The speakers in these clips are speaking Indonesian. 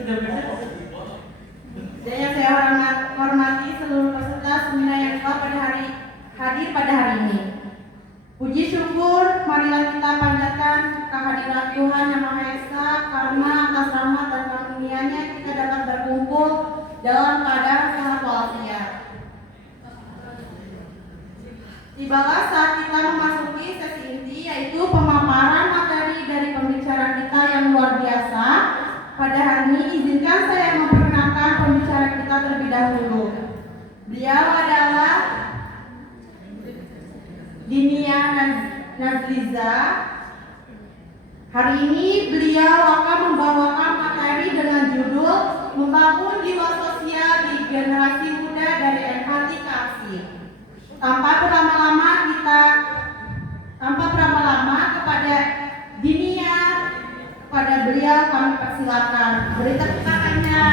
Dan yang saya hormati seluruh peserta seminar yang telah hadir pada hari ini. Puji syukur, marilah kita panjatkan kehadiran Tuhan Yang Maha Esa, karena atas rahmat dan karunia-Nya kita dapat berkumpul dalam keadaan sehat walafiat. Tibalah saat kita memasuki sesi inti, yaitu pemaparan materi dari pembicara kita yang luar biasa. Pada hari ini izinkan saya memperkenalkan pembicara kita terlebih dahulu. Beliau adalah Dinia Nazliza. Hari ini beliau akan membawakan materi dengan judul Membangun Jiwa Sosial di Generasi Muda dari Empati ke Aksi. Tanpa berlama-lama kepada Dinia, kepada beliau kami persilakan. Beri tepuk tangannya.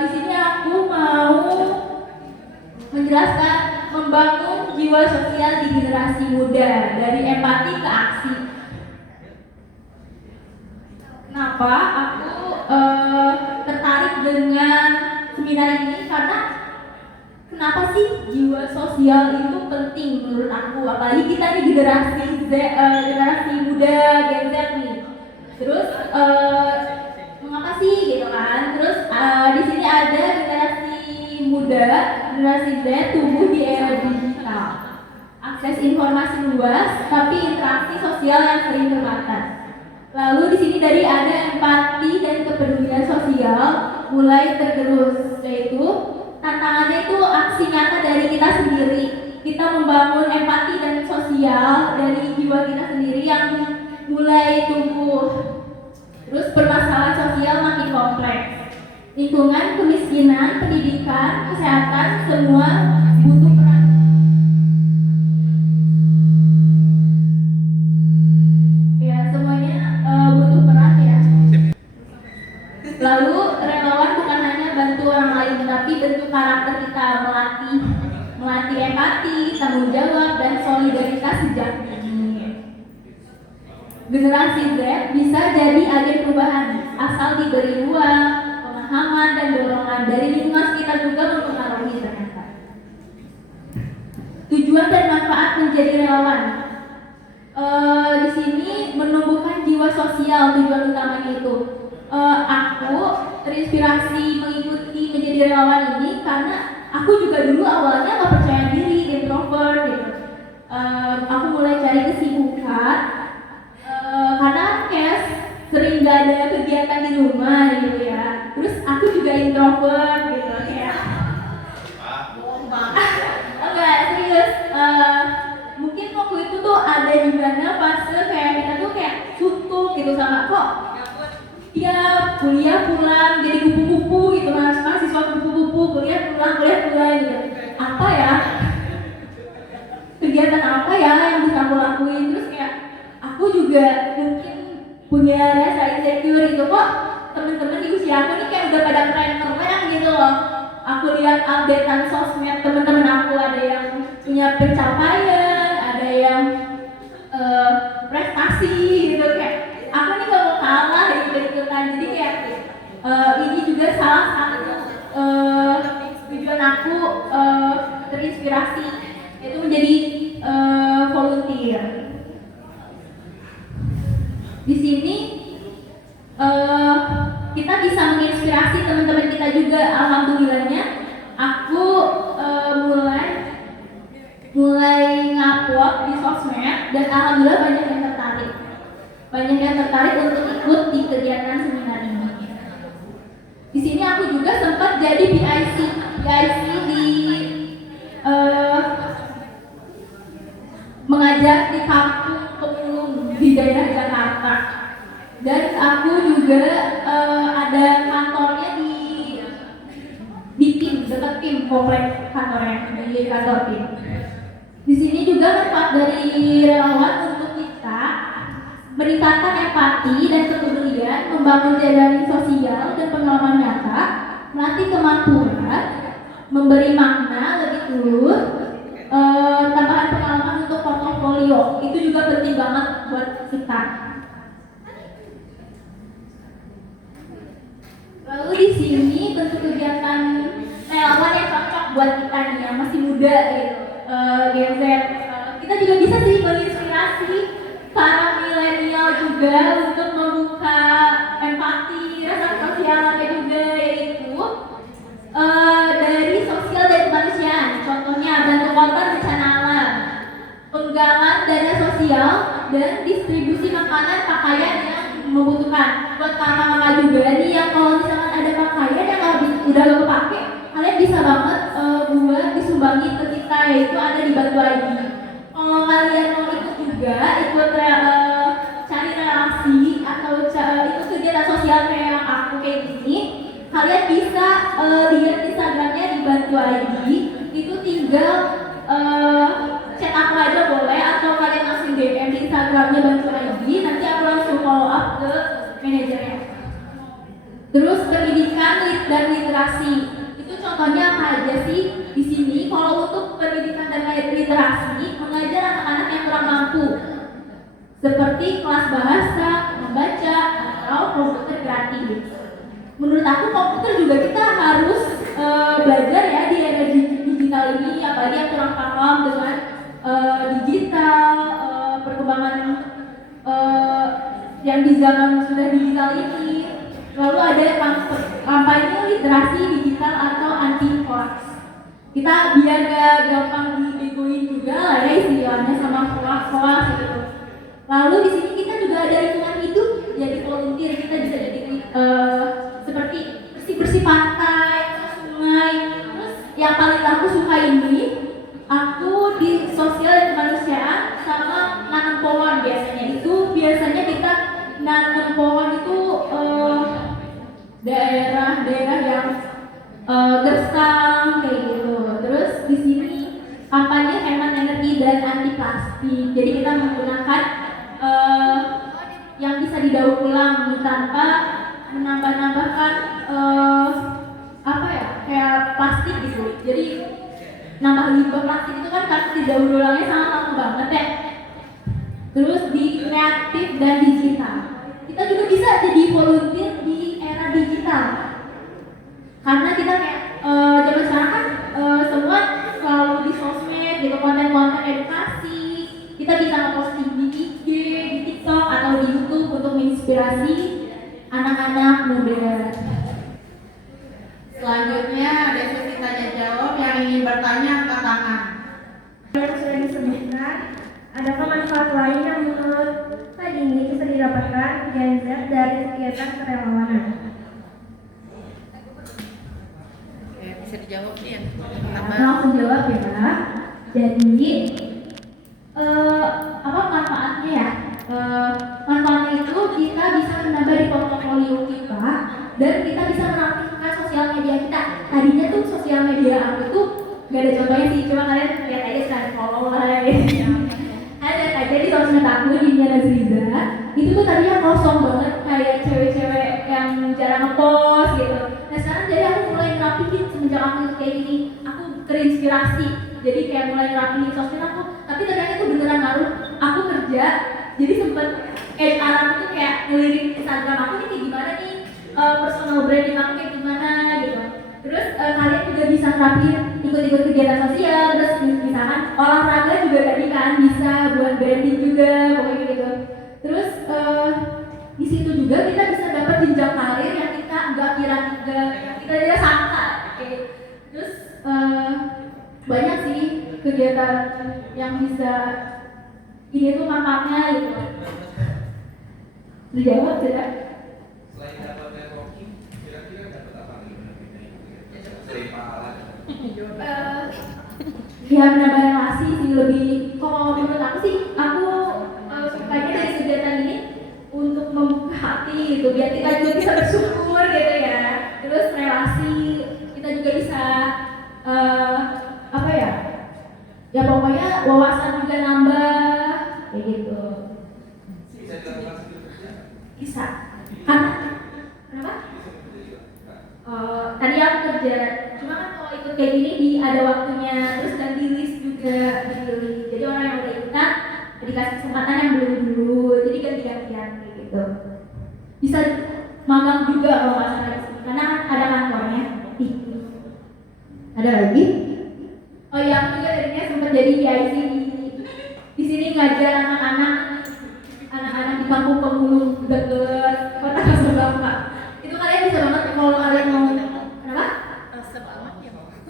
Di sini aku mau menjelaskan membangun jiwa sosial di generasi muda dari empati ke aksi. Kenapa aku tertarik dengan seminar ini? Karena kenapa sih jiwa sosial itu penting menurut aku? Apalagi kita di generasi Z, generasi muda Gen Z nih. Terus mengapa sih gitu kan? Terus di sini ada generasi muda, generasi Z tumbuh di era digital. Akses informasi luas, tapi interaksi sosial yang sering terbatas. Lalu di sini dari ada empati dan kepedulian sosial mulai tergerus, yaitu tantangannya itu aksi nyata dari kita sendiri. Kita membangun empati dan sosial dari jiwa kita sendiri yang mulai tumbuh. Terus permasalahan sosial makin kompleks. Lingkungan, kemiskinan, pendidikan, kesehatan, semua butuh peran. Ya, semuanya butuh peran ya. Lalu relawan bukan hanya bantu orang lain, tapi bentuk karakter kita, melatih empati, tanggung jawab, dan solidaritas sejak dini. Generasi Z bisa jadi agen perubahan asal diberi ruang, pemahaman, dan dorongan dari lingkungan sekitar juga mempengaruhi ternyata. Tujuan dan manfaat menjadi relawan. Di sini menumbuhkan jiwa sosial, tujuan utamanya itu. Aku terinspirasi mengikuti menjadi relawan ini karena aku juga dulu awalnya gak percaya diri, introvert gitu. Aku mulai cari kesibukan karena kayak sering gak ada kegiatan di rumah gitu ya. Terus aku juga introvert gitu kayak enggak serius. Mungkin waktu itu tuh ada di mana fase kayak kita tuh kayak suntuk gitu sama kok dia kuliah pulang jadi kupu-kupu gitu, mahasiswa kupu-kupu, kuliah pulang gitu. Apa ya? Kegiatan apa ya yang bisa aku lakuin? Terus kayak aku juga mungkin punya rasa insecure itu, kok temen-temen di usia aku nih kayak udah pada keren gitu loh. Aku lihat updatean sosmed temen-temen aku, ada yang punya pencapaian, ada yang prestasi gitu, kayak aku nih gak mau kalah gitu kan. Jadi kayak ini juga salah satu tujuan aku terinspirasi, yaitu menjadi volunteer. Di sini kita bisa menginspirasi teman-teman kita juga. Alhamdulillahnya aku mulai ngupload di sosmed dan alhamdulillah banyak yang tertarik untuk ikut di kegiatan seminar ini. Di sini aku juga sempat jadi PIC di mengajar di kampung pemulung di daerah Jakarta. Dan aku juga ada kantornya di tim, dekat tim komplek kantornya, di kantor tim. Di sini juga manfaat dari relawan untuk kita meningkatkan empati dan kepedulian, membangun jaringan sosial dan pengalaman nyata, melatih kemampuan, memberi makna lebih tulus, tambahan pengalaman untuk portofolio. Itu juga penting banget buat kita. buat kita nih yang masih muda gitu, Gen Z. Kita juga bisa sih menginspirasi para milenial juga untuk membuka empati, rasa kesosialannya juga, yaitu dari sosial dan kemanusiaan. Contohnya bantu korban bencana alam, penggalan dana sosial, dan distribusi makanan pakaian yang membutuhkan. Buat kakak-kakak juga nih yang kalau misalkan ada pakaian yang udah gak kepake, kalian bisa banget buat disumbangin ke kita, yaitu ada di Bantu ID. Kalau kalian mau ikut juga, ikut cari relasi atau ikut kegiatan sosial kayak yang aku kayak gini, kalian bisa lihat Instagramnya di Bantu ID. Itu tinggal chat aku aja boleh, atau kalian langsung DM di Instagramnya Bantu ID. Nanti aku langsung follow up ke manajernya. Terus pendidikan dan literasi, itu contohnya apa aja sih di sini? Kalau untuk pendidikan dan literasi, mengajar anak-anak yang kurang mampu, seperti kelas bahasa, membaca, atau komputer kreatif. Menurut aku komputer juga kita harus belajar ya di era digital ini, apalagi yang kurang paham dengan digital, perkembangan yang di zaman sudah digital ini. Lalu ada kampanye literasi digital atau anti hoax. Kita biar gak gampang dibegoin juga lah ya istilahnya sama hoax gitu. Lalu di sini kita juga ada lingkungan hidup, jadi volunteer. Kita bisa jadi seperti bersih-bersih pantai, sungai. Terus yang paling aku suka ini, aku di sosial dan kemanusiaan sama nanam pohon biasanya. Itu biasanya kita nanam pohon itu daerah-daerah yang gersang kayak gitu. Terus di sini kampanye hemat energi dan anti plastik. Jadi kita menggunakan yang bisa didaur ulang tanpa menambahkan apa ya, kayak plastik gitu. Jadi nambah limbah plastik itu kan pasti didaur ulangnya sangat lama banget ya. Terus di kreatif dan digital, kita juga bisa jadi volunteer di era digital, karena kita kayak zaman sekarang kan semua selalu di sosmed gitu, konten-konten edukasi. Kita bisa ngeposting di IG, di TikTok, atau di YouTube untuk menginspirasi anak-anak muda. Selanjutnya ada sesi tanya jawab. Yang ingin bertanya angkat tangan. Yang sudah disebutkan, adakah manfaat lain yang menurut Kak Dini bisa didapatkan Gen Z dari kegiatan kerelawanan? Oke, bisa dijawab nih ya. Aku langsung jawab ya. Jadi apa manfaatnya ya? Manfaatnya itu kita bisa menambah di portofolio kita, dan kita bisa merapikan sosial media kita. Tadinya tuh sosial media aku tuh gak ada contohnya sih, cuma kalian lihat aja sekarang follow lah. Ada aja di sosmed aku di Nia Nazriza, itu tuh tadinya kosong banget, kayak cewek-cewek yang jarang ngepost gitu. Nah sekarang jadi aku mulai ngerapihin semenjak aku kayak gini, aku terinspirasi. Jadi kayak mulai ngerapihin sosmed aku, tapi ternyata itu beneran ngaruh. Aku kerja, jadi sempet HR aku tuh kayak ngelirik Instagram aku nih kayak gimana nih, personal branding aku kayak gimana gitu. Terus kalian juga bisa ngerapihin, ikut-ikut kegiatan sosial. Terus misalkan olahraga juga tadi kan bisa buat branding juga, pokoknya gitu. Terus di situ juga kita bisa dapat jenjang karir yang kita nggak kira-kira, kita aja sangka. Terus banyak sih kegiatan yang bisa ini tuh manfaatnya gitu. Dijawab tidak? Selain dapat networking, kira-kira dapat apa lagi? Selain pahala. Ya menambah relasi sih lebih. Kalau menurut aku sih, aku sukanya dari kegiatan ini untuk membuka hati gitu, biar kita juga bisa bersyukur gitu ya. Terus relasi kita juga bisa apa ya? Ya pokoknya wawasan juga nambah kayak gitu. Bisa dilakukan sambil kerja? Bisa. Karena kenapa? Tadi aku kerja, cuma kan kalau ikut kayak gini ada waktunya, terus dan di list juga dipilih. Jadi orang yang udah ikutan dikasih kesempatan yang belum dulu, jadi ganti-gantian kayak gitu. Bisa magang juga kalau nggak salah di sini, karena ada kantornya. Ada lagi? ngajar anak-anak di kampung pemulung deket kota Kasablanca. Itu kalian bisa banget kalau kalian mau kenapa?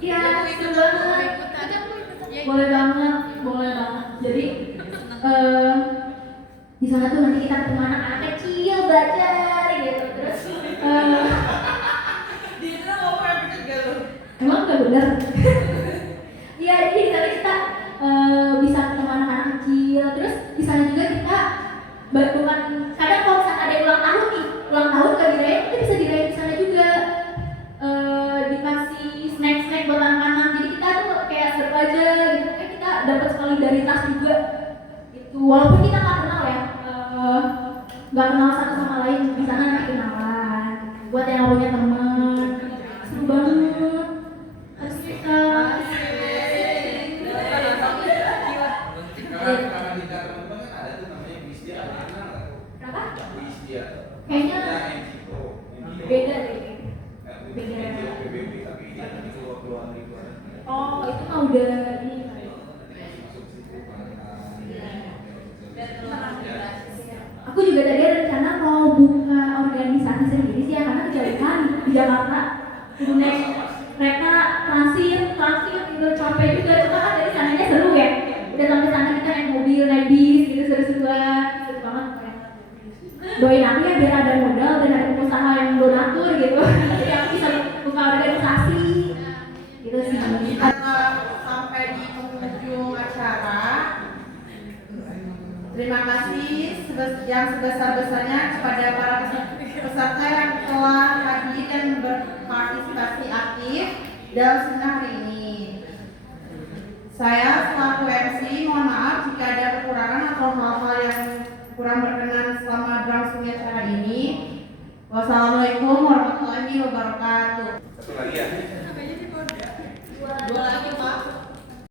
Iya, seru banget. Boleh banget. Jadi di sana tuh nanti kita ketemu anak-anak kecil belajar gitu. Terus emang nggak bener? Iya, jadi di sana kita bisa ketemu anak-anak kecil. Terus di sana juga kita bukan kadang kalau misalnya ada yang ulang tahun gak dirayain, kita bisa dirayain di sana juga. Dikasih snack buat anak-anak. Jadi kita tuh kayak seru aja gitu. Kayak kita dapat solidaritas juga. Itu walaupun kita nggak kenal ya, nggak kenal satu sama lain, di sana nanti kenalan. Buat yang nggak punya teman, seru banget. Harus kita. Karena di teman-teman kan ada tuh namanya Wisdia, ada kenal nggak? Berapa? Wisdia. Kayaknya NGO. beda deh. Beda. NGO PBB tapi dia nanti keluar di luar. Oh, itu mah udah ini. Masuk situ Aku juga tadi ada rencana mau buka organisasi sendiri sih ya, karena kejauhan di Jakarta. Udah naik kereta transit gitu, capek juga. Cuma kan dari sananya seru ya. Udah sampai sana kita naik mobil, naik bis gitu, seru-seruan, seru banget ya. Doain aku ya biar ada modal dan ada pengusaha yang donatur gitu. Jadi aku bisa buka organisasi gitu sih. Sampai di penghujung acara. Terima kasih yang sebesar-besarnya kepada para peserta yang telah hadir dan berpartisipasi aktif dalam seminar hari ini. Saya selaku MC mohon maaf jika ada kekurangan atau hal-hal yang kurang berkenan selama berlangsungnya acara ini. Wassalamualaikum warahmatullahi wabarakatuh. Satu lagi ya. Dua lagi Pak.